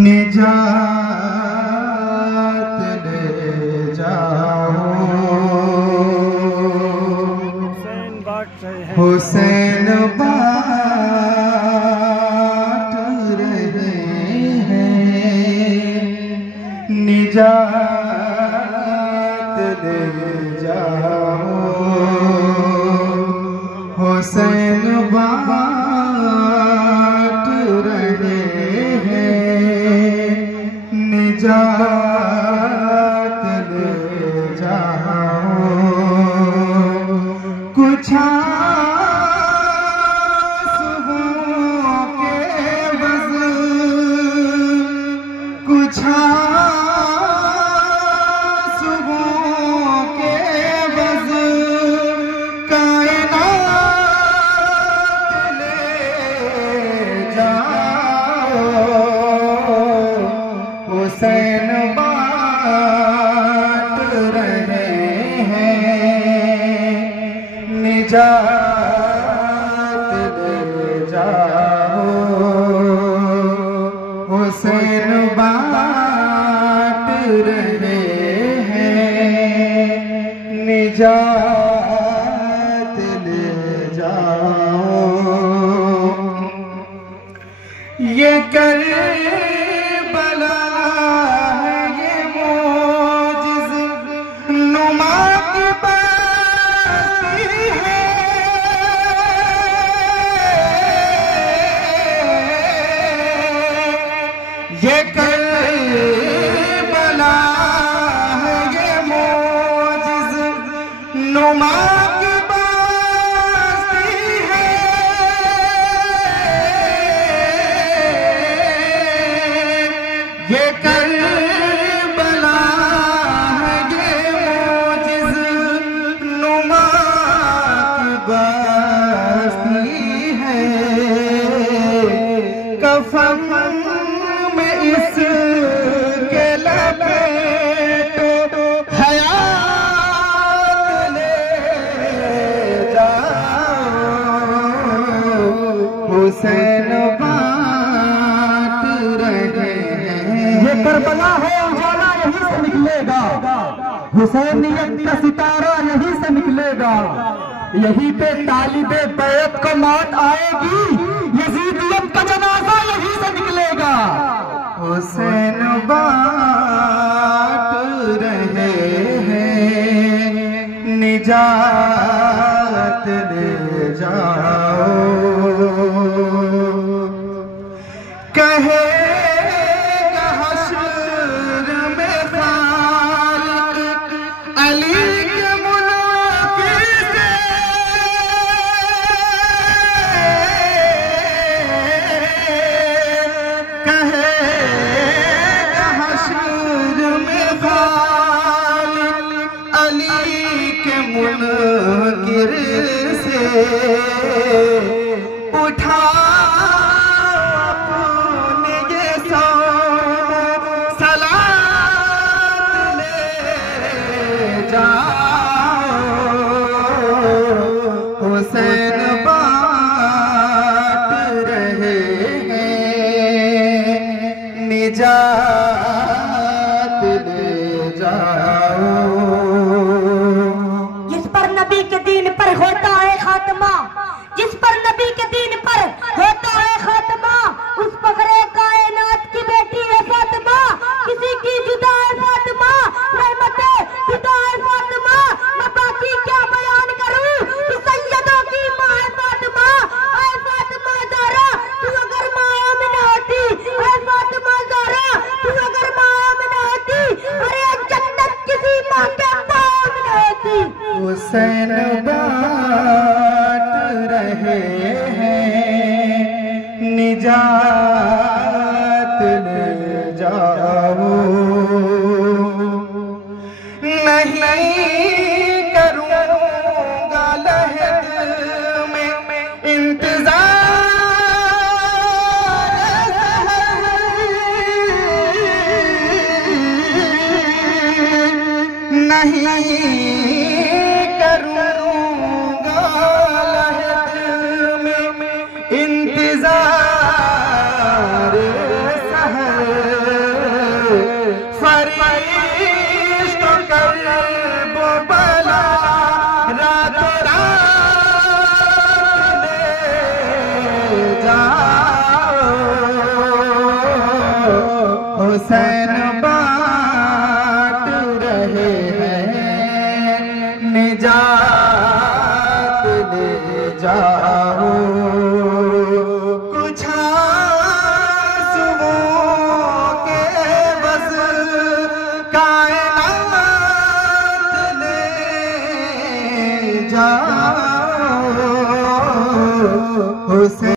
निजात ले जाओ हुसैन बाट रहे हैं। निजात ले जाओ हुसैन बाट रहे हैं। निजात ले जाओ कुछ आंसुओं के बस कुछ आंसुओं के बस कायनात ले जाओ हुसैन बाट रहे हैं। निजात ले जाओ हुसैन बाट रहे हैं। निजात ले जाओ ये करबला है ये मोजिज़ नुमा की बस्ती है। ये करबला है ये मोजिज़ नुमा की बस्ती है। ये करबला है ये मोजिज़ नुमा की बस्ती है। कफन में इसके लपेटो हयात ले जाओ हुसैन बाट रहे हैं। ये करबला है उजाला यहीं से निकलेगा। हुसैनियत का सितारा यहीं से निकलेगा। यहीं पे तालिबे बैत को मौत आएगी। यजीदियत का जनाजा यहीं से निकलेगा। हुसैन बाट रहे हैं। निजात ले जाओ कहेगा हश्र में खालिक अली के मुनाफिर से। कहेगा हश्र में खालिक अली के मुनकिर से। उठा अपने ये सौ सलात ले जाओ हुसैन बाट रहे हैं। निजात ले जाओ जिस पर नबी के दीन पर होता है खात्मा, जिस पर नबी के दीन पर होता है खात्मा, उस फखरे कायनात की बेटी है फातिमा। किसी की जुदा है फातिमा, रहमते खुदा है फातिमा। मैं बाकी क्या बयान करूं कि सैयदों की माँ है फातिमा। ऐ फातिमा ज़हरा तू अगर माँ आमिना होती, ऐ फातिमा ज़हरा तू फरिश्तों कर वो बला रातों रात ले जाओ। हुसैन बांट रहे हैं निजात ले जाओ। कुछ आंसुओं के बस कायनात ले जाओ। हुसैन